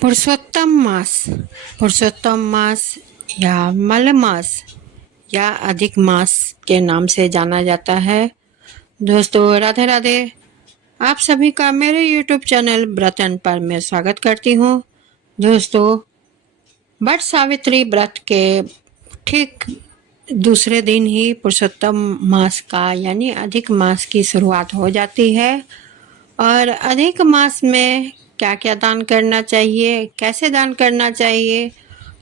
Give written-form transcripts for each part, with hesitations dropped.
पुरुषोत्तम मास। पुरुषोत्तम मास या मलमास या अधिक मास के नाम से जाना जाता है। दोस्तों राधे राधे। आप सभी का मेरे YouTube चैनल व्रत एंड पर मैं स्वागत करती हूँ। दोस्तों वट सावित्री व्रत के ठीक दूसरे दिन ही पुरुषोत्तम मास का यानी अधिक मास की शुरुआत हो जाती है। और अधिक मास में क्या क्या दान करना चाहिए, कैसे दान करना चाहिए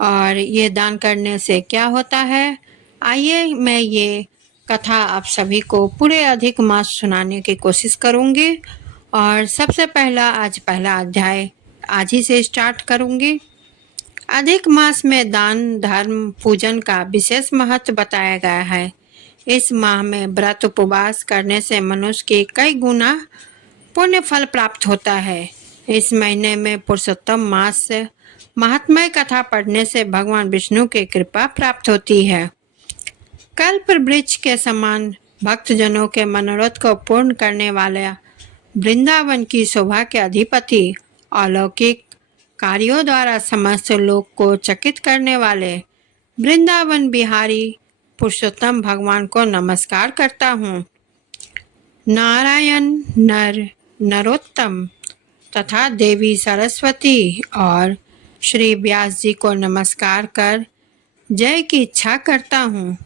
और ये दान करने से क्या होता है, आइए मैं ये कथा आप सभी को पूरे अधिक मास सुनाने की कोशिश करूँगी। और सबसे पहला आज पहला अध्याय आज ही से स्टार्ट करूँगी। अधिक मास में दान धर्म पूजन का विशेष महत्व बताया गया है। इस माह में व्रत उपवास करने से मनुष्य की कई गुना पुण्य फल प्राप्त होता है। इस महीने में पुरुषोत्तम मास महात्म्य कथा पढ़ने से भगवान विष्णु की कृपा प्राप्त होती है। कल्प वृक्ष के समान भक्तजनों के मनोरथ को पूर्ण करने वाले वृंदावन की शोभा के अधिपति अलौकिक कार्यों द्वारा समस्त लोक को चकित करने वाले वृंदावन बिहारी पुरुषोत्तम भगवान को नमस्कार करता हूँ। नारायण नर नरोत्तम तथा देवी सरस्वती और श्री व्यास जी को नमस्कार कर जय की इच्छा करता हूँ।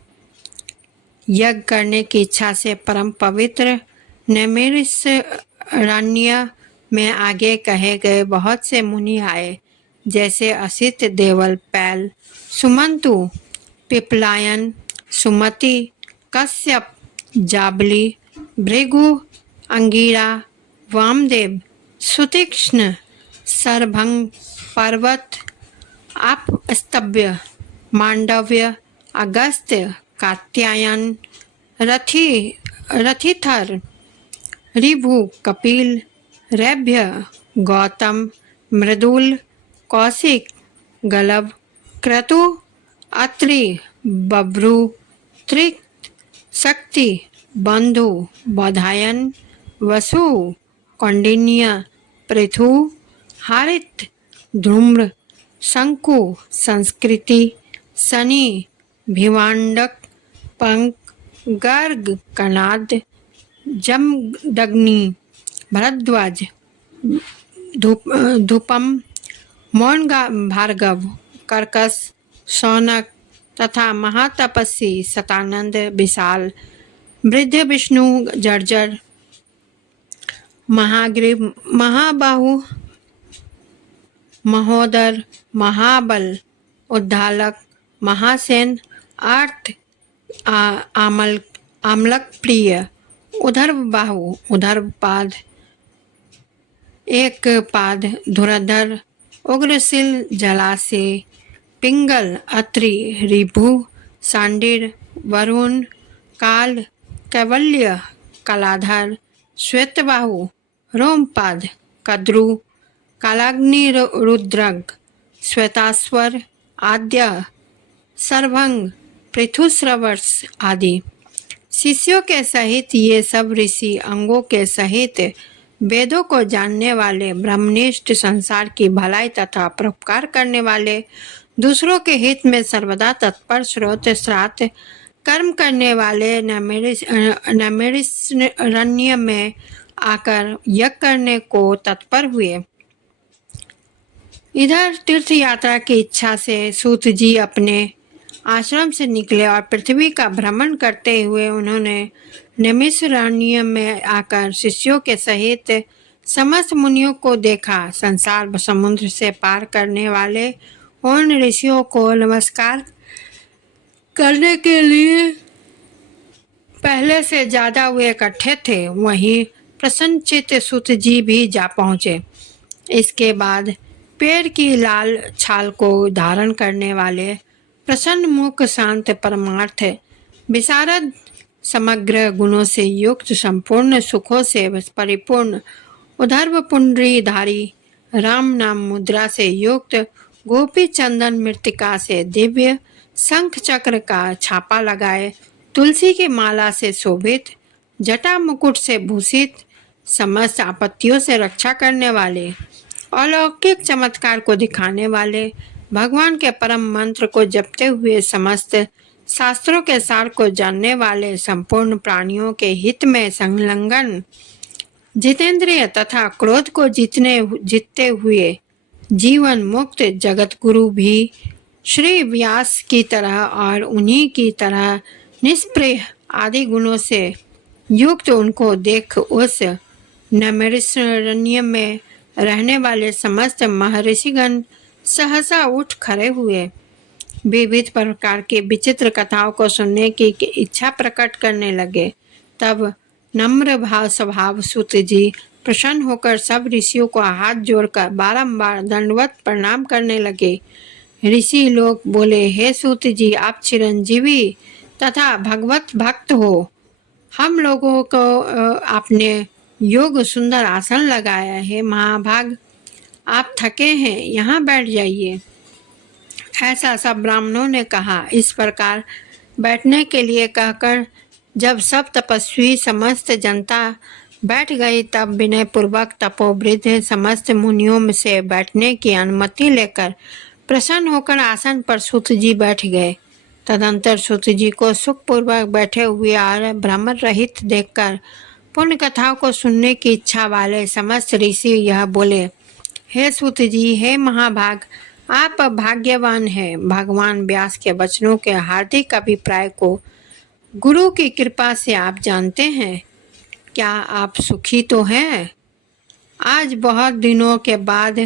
यज्ञ करने की इच्छा से परम पवित्र नैमिषारण्य में आगे कहे गए बहुत से मुनि आए, जैसे असित, देवल, पैल, सुमंतु, पिपलायन, सुमति, कश्यप, जाबली, भृगु, अंगिरा, वामदेव, सुतीक्ष्ण, सरभंग, पर्वत, आपस्तव्य, मांडव्य, अगस्त्य, कात्यायन, रथिथर, ऋभु, कपिल, रैभ्य, गौतम, मृदुल, कौशिक, गलभ, क्रतु, अत्रि, बभ्रु, त्रिक, शक्ति, बंधु, बौधायन, वसु, कौंडिन्य, पृथु, हारित, धूम्र, शंकु, संस्कृति, शनि, भिवांडक, पंक, गर्ग, कनाद, जमदग्नि, भरद्वाज, धूपम, मौन, भार्गव, कर्कश, शौनक तथा महातपस्वी सतानंद, विशाल, वृद्ध, विष्णु, जर्जर, महाग्रीव, महाबाहु, महोदर, महाबल, उद्दालक, महासेन, आर्त, आमलक प्रिय, उधर्वबाहु, उधर्वपाद, एक पाद, धुरधर, उग्रशील, जलाशय, पिंगल, अत्रि, ऋभु, सांडिर, वरुण, काल, कैवल्य, कलाधर, श्वेतबाहु, रोमपाद, कद्रु, कालाग्नि, रुद्रग, श्वेताश्वर, आद्य, सर्वंग, पृथुश्रवस आदि। शिष्यों के सहित ये सब ऋषि अंगों के सहित वेदों को जानने वाले, ब्रह्मनिष्ठ, संसार की भलाई तथा परोपकार करने वाले, दूसरों के हित में सर्वदा तत्पर, श्रोत श्रात कर्म करने वाले नैमिषारण्य में आकर यज्ञ करने को तत्पर हुए। इधर तीर्थ यात्रा की इच्छा से सूत जी अपने आश्रम से निकले और पृथ्वी का भ्रमण करते हुए उन्होंने नैमिषारण्य में आकर शिष्यों के सहित समस्त मुनियों को देखा। संसार समुद्र से पार करने वाले उन ऋषियों को नमस्कार करने के लिए पहले से ज्यादा वे इकट्ठे थे। वहीं प्रसन्नचित्त सूत जी भी जा पहुँचे। इसके बाद पेड़ की लाल छाल को धारण करने वाले प्रसन्न मुख, शांत, परमार्थ विशारद, समग्र गुणों से युक्त, संपूर्ण सुखों से परिपूर्ण, उधर्व पुंडरीधारी, राम नाम मुद्रा से युक्त, गोपी चंदन मृतिका से दिव्य, शंख चक्र का छापा लगाए, तुलसी की माला से शोभित, जटा मुकुट से भूषित, समस्त आपत्तियों से रक्षा करने वाले, अलौकिक चमत्कार को दिखाने वाले, भगवान के परम मंत्र को जपते हुए समस्त शास्त्रों के सार को जानने वाले, संपूर्ण प्राणियों के हित में संलग्न, जितेंद्रिय तथा क्रोध को जीतते हुए जीवन मुक्त जगत गुरु भी श्री व्यास की तरह और उन्हीं की तरह निष्प्रिय आदि गुणों से युक्त उनको देख उस नैमिषारण्य में रहने वाले समस्त महर्षिगण सहसा उठ खड़े हुए, विविध प्रकार की विचित्र कथाओं को सुनने की इच्छा प्रकट करने लगे। तब नम्र भाव स्वभाव सूत जी प्रसन्न होकर सब ऋषियों को हाथ जोड़कर बारंबार दंडवत प्रणाम करने लगे। ऋषि लोग बोले, हे सूत जी, आप चिरंजीवी तथा भगवत भक्त हो। हम लोगों को आपने योग सुंदर आसन लगाया है। महाभाग, आप थके हैं, यहाँ बैठ जाइए। ऐसा सब ब्राह्मणों ने कहा। इस प्रकार बैठने के लिए कहकर जब सब तपस्वी समस्त जनता बैठ गई, तब विनय पूर्वक तपोवृद्ध समस्त मुनियों से बैठने की अनुमति लेकर प्रसन्न होकर आसन पर सूत जी बैठ गए। तदंतर सूत जी को सुखपूर्वक बैठे हुए और भ्रमर रहित देखकर पुण्य कथाओं को सुनने की इच्छा वाले समस्त ऋषि यह बोले, हे सूत जी, हे महाभाग, आप भाग्यवान हैं। भगवान व्यास के वचनों के हार्दिक अभिप्राय को गुरु की कृपा से आप जानते हैं। क्या आप सुखी तो हैं? आज बहुत दिनों के बाद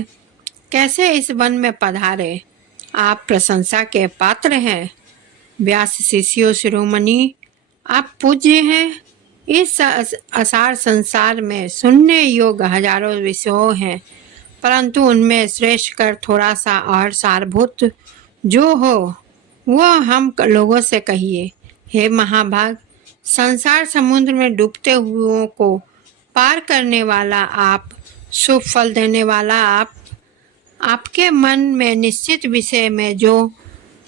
कैसे इस वन में पधारे? आप प्रशंसा के पात्र हैं। व्यास शिष्यों शिरोमणि, आप पूज्य हैं। इस असार संसार में सुनने योग्य हजारों विषयों हैं, परंतु उनमें श्रेष्ठ कर थोड़ा सा और सारभूत जो हो वह हम लोगों से कहिए। हे महाभाग, संसार समुद्र में डूबते हुओं को पार करने वाला आप, शुभ फल देने वाला आप, आपके मन में निश्चित विषय में जो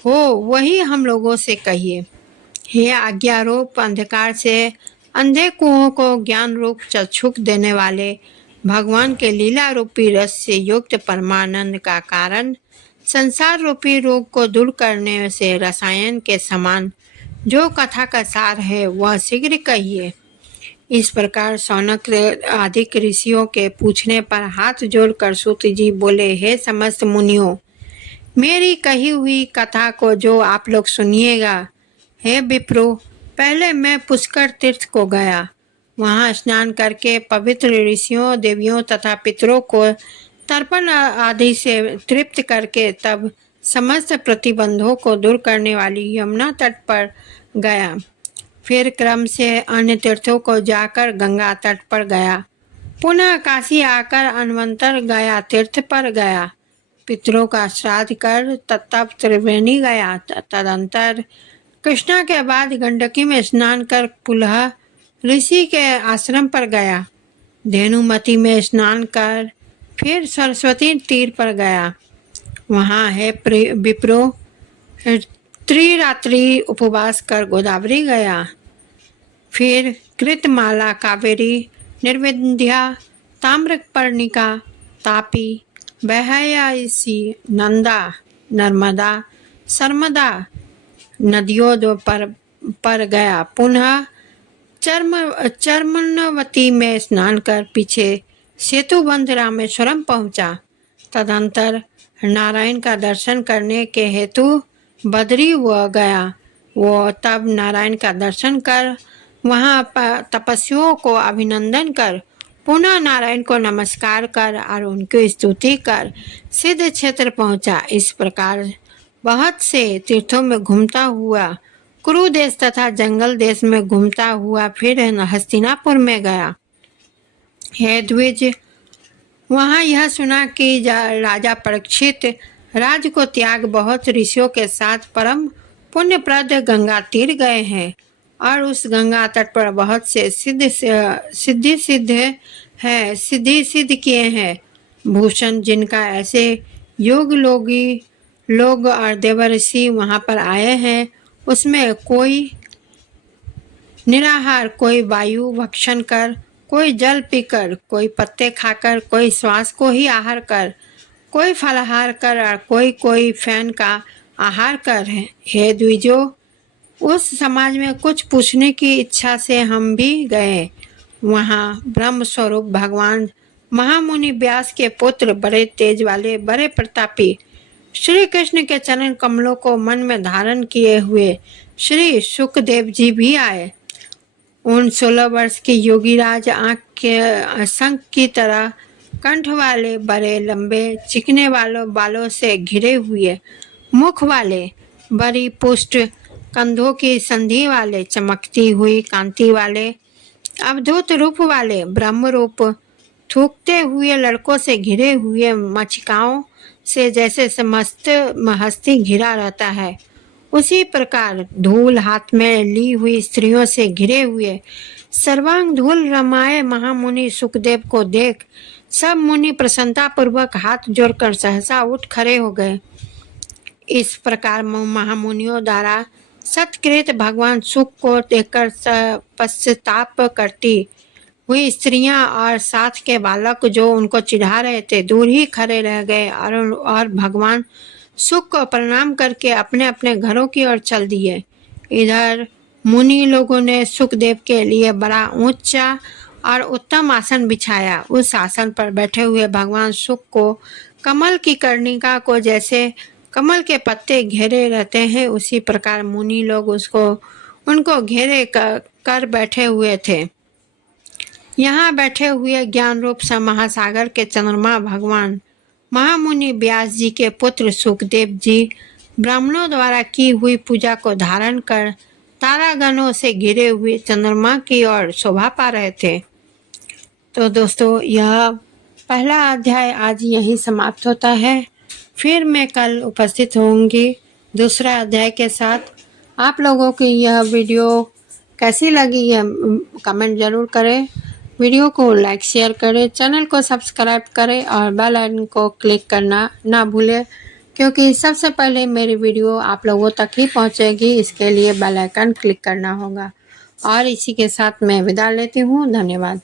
हो वही हम लोगों से कहिए। हे आज्ञारूप अंधकार से अंधे कुओं को ज्ञान रूप चक्षुक देने वाले, भगवान के लीला रूपी रस से युक्त परमानंद का कारण, संसार रूपी रोग को दूर करने से रसायन के समान जो कथा का सार है वह शीघ्र कहिए। इस प्रकार शौनक आदि ऋषियों के पूछने पर हाथ जोड़कर सूत जी बोले, हे समस्त मुनियों, मेरी कही हुई कथा को जो आप लोग सुनिएगा। हे विप्रो, पहले मैं पुष्कर तीर्थ को गया। वहाँ स्नान करके पवित्र ऋषियों, देवियों तथा पितरों को तर्पण आदि से तृप्त करके तब समस्त प्रतिबंधों को दूर करने वाली यमुना तट पर गया। फिर क्रम से अन्य तीर्थों को जाकर गंगा तट पर गया। पुनः काशी आकर अन्वंतर गया तीर्थ पर गया। पितरों का श्राद्ध कर तब त्रिवेणी गया। तदंतर कृष्णा के बाद गंडकी में स्नान कर पुनः ऋषि के आश्रम पर गया। धेनुमती में स्नान कर फिर सरस्वती तीर पर गया। वहाँ है विप्रो त्रिरात्रि उपवास कर गोदावरी गया। फिर कृतमाला, कावेरी, निर्विंध्या, ताम्रपर्णिका, तापी, बहयासी, नंदा, नर्मदा, सरमदा नदियों पर गया। पुनः चर्मनवती में स्नान कर पीछे सेतुबंध रामेश्वरम पहुंचा। तदंतर नारायण का दर्शन करने के हेतु बद्री हुआ गया। वो तब नारायण का दर्शन कर वहाँ तपस्वियों को अभिनंदन कर पुनः नारायण को नमस्कार कर और उनकी स्तुति कर सिद्ध क्षेत्र पहुँचा। इस प्रकार बहुत से तीर्थों में घूमता हुआ कुरु देश तथा जंगल देश में घूमता हुआ फिर हस्तिनापुर में गया। हे द्विज, वहाँ यह सुना कि राजा परीक्षित राज को त्याग बहुत ऋषियों के साथ परम पुण्यप्रद गंगा तीर गए हैं और उस गंगा तट पर बहुत से सिद्धि सिद्ध किए हैं। भूषण जिनका ऐसे योग लोग और देवर्षि वहाँ पर आए हैं, उसमें कोई निराहार, कोई वायु भक्षण कर, कोई जल पीकर, कोई पत्ते खाकर, कोई श्वास को ही आहार कर, कोई फलाहार कर और कोई कोई फैन का आहार कर है। हे द्विजो, उस समाज में कुछ पूछने की इच्छा से हम भी गए। वहाँ ब्रह्म स्वरूप भगवान महामुनि व्यास के पुत्र, बड़े तेज वाले, बड़े प्रतापी श्री कृष्ण के चरण कमलों को मन में धारण किए हुए श्री सुखदेव जी भी आए। उन 16 वर्ष के योगीराज आंख के शंख की तरह कंठ वाले, बड़े लंबे चिकने वालों बालों से घिरे हुए, मुख वाले, बड़ी पुष्ट, कंधों की संधि वाले, चमकती हुई कांति वाले, अवधूत रूप वाले, ब्रह्म रूप, थूकते हुए लड़कों से घिरे हुए, मचिकाओं से जैसे समस्त हस्ती घिरा रहता है, उसी प्रकार धूल हाथ में ली हुई स्त्रियों से घिरे हुए सर्वांग धूल रमाए महामुनि सुखदेव को देख सब मुनि प्रसन्नता पूर्वक हाथ जोड़कर सहसा उठ खड़े हो गए। इस प्रकार महामुनियों द्वारा सत्कृत भगवान सुख को देखकर पश्चाताप करती हुई स्त्रियां और साथ के बालक जो उनको चिढ़ा रहे थे दूर ही खड़े रह गए और भगवान सुख को प्रणाम करके अपने अपने घरों की ओर चल दिए। इधर मुनि लोगों ने सुखदेव के लिए बड़ा ऊंचा और उत्तम आसन बिछाया। उस आसन पर बैठे हुए भगवान सुख को कमल की कर्णिका को जैसे कमल के पत्ते घेरे रहते हैं, उसी प्रकार मुनि लोग उनको घेरे कर बैठे हुए थे। यहाँ बैठे हुए ज्ञान रूप महासागर के चंद्रमा भगवान महामुनि व्यास जी के पुत्र सुखदेव जी ब्राह्मणों द्वारा की हुई पूजा को धारण कर तारागणों से घिरे हुए चंद्रमा की ओर शोभा पा रहे थे। तो दोस्तों, यह पहला अध्याय आज यहीं समाप्त होता है। फिर मैं कल उपस्थित होंगी दूसरा अध्याय के साथ। आप लोगों की यह वीडियो कैसी लगी यह कमेंट ज़रूर करें। वीडियो को लाइक शेयर करें, चैनल को सब्सक्राइब करें और बेल आइकन को क्लिक करना ना भूलें, क्योंकि सबसे पहले मेरी वीडियो आप लोगों तक ही पहुंचेगी। इसके लिए बेल आइकन क्लिक करना होगा। और इसी के साथ मैं विदा लेती हूँ। धन्यवाद।